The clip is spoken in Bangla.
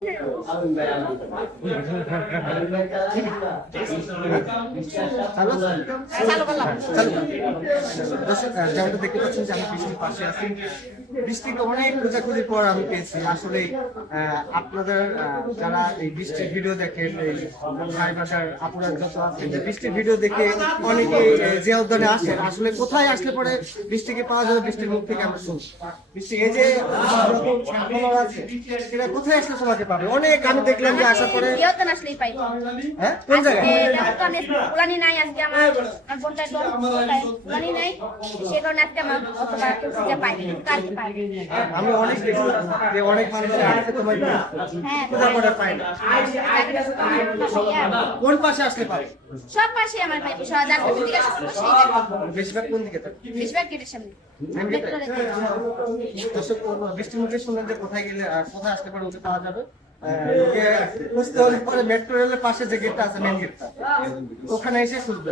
যেমনটা দেখতে পাচ্ছেন যে আমি বৃষ্টির পাশে আছি। বৃষ্টিকে অনেক খোঁজাখুঁজির পর আমি পেয়েছি। আসলে আপনাদের যারা এই বৃষ্টির ভিডিও দেখেন, এই ভাই বাসার আপুরা যত আছে, বৃষ্টির ভিডিও দেখে অনেকে যে উদ্যানে আসেন, আসলে কোথায় আসলে পরে বৃষ্টিকে পাওয়া যাবে, বৃষ্টির মুখ থেকে আমরা শুনি। বৃষ্টি এই যে আছে, সেটা কোথায় আসলে সবাইকে পাবে? অনেক আমি দেখলাম যে আসার পরে আসলেই পাই। হ্যাঁ, কোন জায়গায় উলানি নাই আজকে আমার বোনটা উলানি নাই, সে কারণে আজকে আমার অতটা খুঁজে পাই কালকে পাই। আমি অনেক দেখি যে অনেক মানুষ আসছে তোমার হ্যাঁ, খোঁজা করে পায় না। কোন পাশে আসলে পাবে? সব পাশে আমার পাই, যার কাছে দিকে বেশিরভাগ কোন দিকে থাকে? বেশিরভাগ গেটের সামনে। দর্শক, বৃষ্টির মুখে শুনলেন যে কোথায় গেলে কোথায় আসলে পরে ওকে পাওয়া যাবে। পরে মেট্রো রেলের পাশে যে গেটটা আছে, মেন গেটটা, ওখানে এসে খুঁজবে।